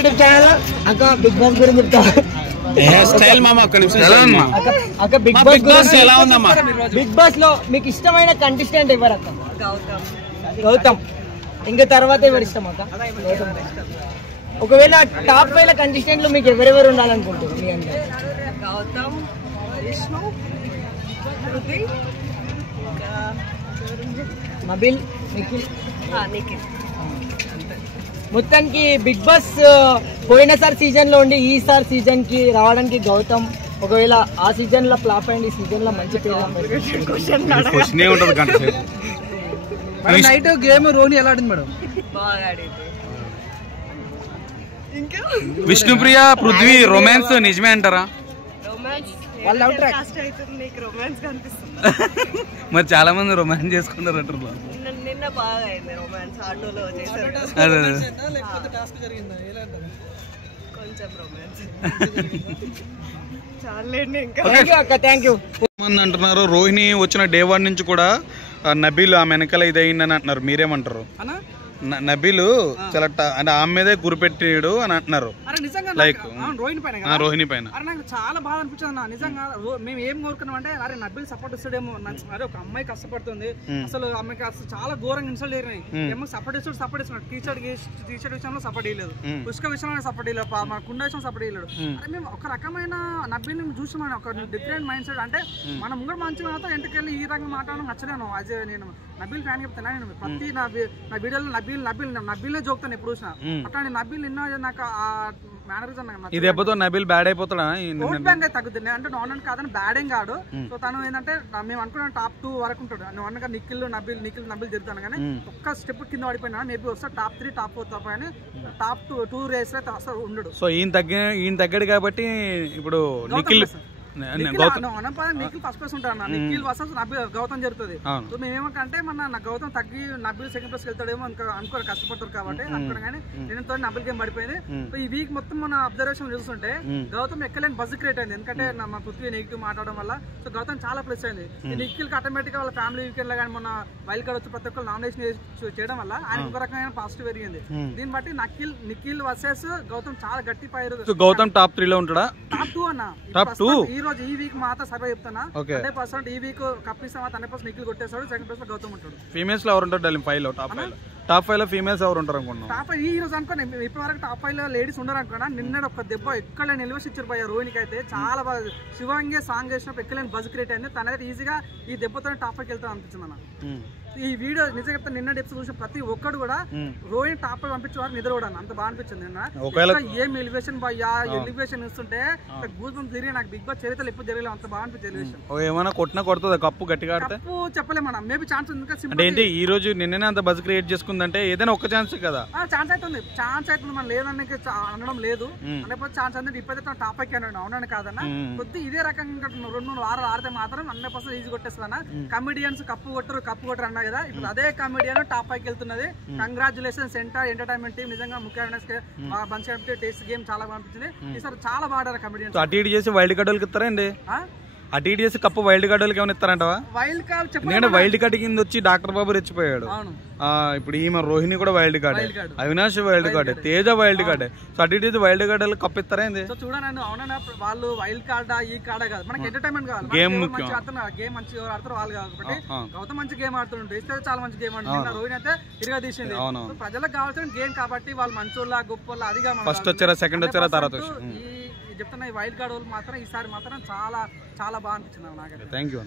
YouTube channel అక్క big boss గురించి చెప్తా. స్టైల్ మామ ఒక్క నిమిషం. అక్క బిగ్ బాస్ ఎలా ఉందమ్మా? బిగ్ బాస్ లో మీకు ఇష్టమైన కంటెస్టెంట్ ఎవరు అక్క? గౌతమ్. ఇంకా తర్వాత ఎవరు ఇష్టం అక్క? ఒకవేళ టాప్ 5 కంటెస్టెంట్లు మీకు ఎవరెవరు ఉండాలనుకుంటారు మీ అందరూ? గౌతమ్, విష్ణు, నబిల్, నిఖిల్. మొత్తానికి బిగ్ బాస్ పోయినసారి సీజన్ లో ఉండి ఈసారి సీజన్ కి రావడానికి గౌతమ్, ఒకవేళ ఆ సీజన్ లో ఫ్లాప్ అయింది, ఈ సీజన్ లో మంచి పేరు నైట్ గేమ్ రోని ఎలా ఆడింది మేడం? బాగా ఆడింది. ఇంకా విష్ణుప్రియ, పృథ్వీ రొమాన్స్ నిజమే అంటారా? రొమాన్స్ వాళ్ళ అవుట్ ట్రాక్ నీకు రొమాన్స్ కనిపిస్తుంది. మరి చాలా మంది రొమాన్స్ చేసుకున్నారు అంటారు. నిన్న బాగా అయింది రొమాన్స్, ఆటోలో చేశారు కొంచెం రొమాన్స్. చాలండి ఇంకా. Thank you. మంది అంటున్నారు రోహిణి వచ్చిన డే 1 నుంచి కూడా నబీల్ ఆమె వెనకాల ఇది అయిందని అంటున్నారు, మీరేమంటారు? నబీలు చాలా అంటే ఆమె మీదే గురిపెట్టాడు అని అంటున్నారు. లైక్ రోహిణి పైన నాకు చాలా బాధ అనిపించింది నిజంగా. మేము ఏం కోరుకున్నాం అంటే అరే నబీల్ సపోర్ట్ ఇస్తాడేమో, అరే ఒక అమ్మాయి కష్టపడుతుంది అసలు అమ్మాయికి అసలు చాలా ఘోరంగా ఇన్సల్ట్ జరిగినాయి. ఏమో సపోర్ట్ ఇస్తున్నాడు టీషర్ట్ విషయంలో సపోర్ట్ ఇవ్వలేదు, పుష్క విషయంలో సపోర్ట్ ఇవ్వలేదు, మన కుండ విషయంలో సపోర్ట్ ఇవ్వలేదు. అరే మేము ఒక రకమైన నబీల్ చూసాం, ఒక డిఫరెంట్ మైండ్ సెట్. అంటే మనం ముందు మంచిగా ఎంటకెళ్ళి ఈ రకంగా మాట్లాడడం నచ్చలేను. అదే నేను నబీల్ ఫ్యాన్ చెప్తాను. నేను ప్రతి నా వీడియోలో నబీల్నే జోక్తాను ఎప్పుడు చూసినా. అట్లా నబీల్ నిన్న నాకు ఆ మేనరిజం ఈ దెబ్బతో నబీల్ బ్యాడ్ అయిపోతాడా? ఓట్ బ్యాంక్ అయితే తగ్గుతుంది అంటే నాన్ అండ్ కాదని బ్యాడ్ ఏం కాడు. సో తను ఏంటంటే మేము అనుకున్నాం టాప్ 2 వరకు ఉంటాడు. నువ్వు అన్నగా నిఖిల్ నబీల్ తిరుగుతాను కానీ ఒక్క స్టెప్ కింద పడిపోయినా మేబీ వస్తా టాప్ 3 టాప్ 4 తప్ప అని టాప్ 2 రేస్ అయితే అసలు ఉండడు. సో ఈయన తగ్గడు కాబట్టి ఇప్పుడు నిఖిల్ ఫస్ట్ ప్లేస్ ఉంటాను. నిఖిల్ వర్సెస్ గౌతమ్ జరుగుతుంది. సో మేమేమంటే మన గౌతమ్ తగ్గి నబీల్ సెకండ్ ప్లేస్ వెళ్తాడేమో అనుకోరు, కష్టపడతారు కాబట్టి అనుకున్నా. కానీ నేను నబీల్ గేమ్ పడిపోయింది. సో ఈ వీక్ మొత్తం మన అబ్జర్వేషన్ చూస్తుంటే గౌతమ్ ఎక్కలేని బజ్ క్రియేట్ అయింది. ఎందుకంటే మన పృథ్వీ నెగిటివ్ మాట్లాడడం వల్ల. సో గౌతమ్ చాలా ప్లస్ అయింది. నిఖిల్ కి ఆటోమేటిక్ గా వాళ్ళ ఫ్యామిలీ వీకెండ్ లో కానీ మన వైల్డ్ కార్డ్ వచ్చి ప్రతి ఒక్కరు నామినేషన్ చేయడం వల్ల ఆయన ఒక రకమైన పాజిటివ్ పెరిగింది. దీన్ని బట్టి నిఖిల్ వర్సెస్ గౌతమ్ చాలా గట్టి పైరు. గౌతమ్ టాప్ 3 లో ఉంటాడా? టాప్ 2 అన్న. టాప్ 2 ఈ రోజు ఈ వీక్ మాత్రం సర్వే చెప్తానా 100% ఈ వీక్ కప్పిస్తా 100% నిఖిల్ కొట్టేస్తాడు. సెకండ్ ప్లేస్ లో గౌతమ్ ఉంటాడు. ఫీమేల్స్ లో ఎవరు ఉంటారు? 5 లో టాప్ 5 లో ఫీమేల్స్ ఎవరు ఉంటారు అనుకున్నాను? టాప్ 5 ఈ రోజు అనుకున్నా. ఇప్పటి వరకు టాప్ 5 లో లేడీస్ ఉండరు అనుకున్నా. నిన్న ఒక దెబ్బ ఎక్కలేని ఎలివేషన్ ఇచ్చారు పోయా రోహిణికి అయితే. చాలా బాగా శివంగే సాంగ్ చేసినప్పుడు ఎక్కలేని బజ్ క్రియేట్ అయింది. తనైతే ఈజీగా ఈ దెబ్బతో టాప్ 5 వెళ్తా అనిపించింది అన్న. ఈ వీడియో నిజంగా చెప్తా, నిన్న ఎపిసోడ్ చూసిన ప్రతి ఒక్కడు కూడా రోహిణి టాప్ 5 పంపించేవారు నిద్ర కూడా అంత బాగా అనిపించింది. నిన్న ఏం ఎలివేషన్ భయ్యా, ఎలివేషన్ ఇస్తుంటే గూజం తిరిగి నాకు బిగ్ బాస్ చరిత్రలు ఎప్పుడు జరగలేదు, అంత బాగా అనిపించింది ఎలివేషన్. ఏమైనా కొట్టినా కొడుతుంది కప్పు గట్టిగా కప్పు చెప్పలేము మనం. మేబీ ఛాన్స్ అంటే ఏంటి ఈ రోజు నిన్ననే అంత బజ్ క్రియేట్ చేసుకుందంటే ఏదైనా ఒక్క ఛాన్స్ కదా? ఛాన్స్ అవుతుంది, ఛాన్స్ అవుతుంది. మనం లేదని అనడం లేదు. అంటే ఛాన్స్ అంటే ఇప్పుడైతే టాప్ 5 అన్నాడు. అవునని కాదన్నా, కొద్ది ఇదే రకంగా 2-3 వారాలు ఆడితే మాత్రం 100% ఈజీ కొట్టేస్తుందన్న. కమెడియన్స్ కప్పు కొట్టరు అన్నా కదా. ఇప్పుడు అదే కమెడియన్ టాప్ 5 వెళ్తున్నది. Congratulations entertainment team. నిజంగా ముఖ్యమైన మంచి టేస్ట్ గేమ్ చాలా బాగా అనిపించింది. ఈసారి చాలా బాగా కమెడియన్స్. అటు ఇటు చేసి వైల్డ్ కార్డ్ వాళ్ళకి ఇస్తారండి. అటు ఇటు చేసి కప్పు వైల్డ్ కార్డ్ వాళ్ళకి ఏమైనా ఇస్తారంటవా? వైల్డ్ కార్డ్ ఎందుకంటే వైల్డ్ కార్డ్ కింద వచ్చి డాక్టర్ బాబు రెచ్చిపోయాడు. ఇప్పుడు ఈమె రోహిణి కూడా wild card, Avinash wild card, Teja wild card. So అటు ఇటు వైల్డ్ కార్డ్ వాళ్ళకి కప్పు ఇస్తారా? చూడండి అవునా, వాళ్ళు వైల్డ్ కార్డా ఈ కార్డా కాదు, మనకి ఎంటర్టైన్మెంట్ కావాలి. గేమ్ గేమ్ మంచి ఆడతారు వాళ్ళు కాబట్టి. గౌతమ్ మంచి గేమ్ ఆడుతుంటే ఇస్తే చాలా మంచి గేమ్ ఆడుతుంది. రోహిణి అయితే తిరిగా తీసింది. ప్రజలకు కావాల్సిన గేమ్ కాబట్టి వాళ్ళు మంచోళ్ళ గొప్ప అదిగా ఫస్ట్ వచ్చారా సెకండ్ వచ్చారా తర్వాత చెప్తున్నా. ఈ వైల్డ్ కార్డ్ వాళ్ళు మాత్రం ఈసారి మాత్రం చాలా చాలా బాగా అనిపించింది నాకైతే. Thank you.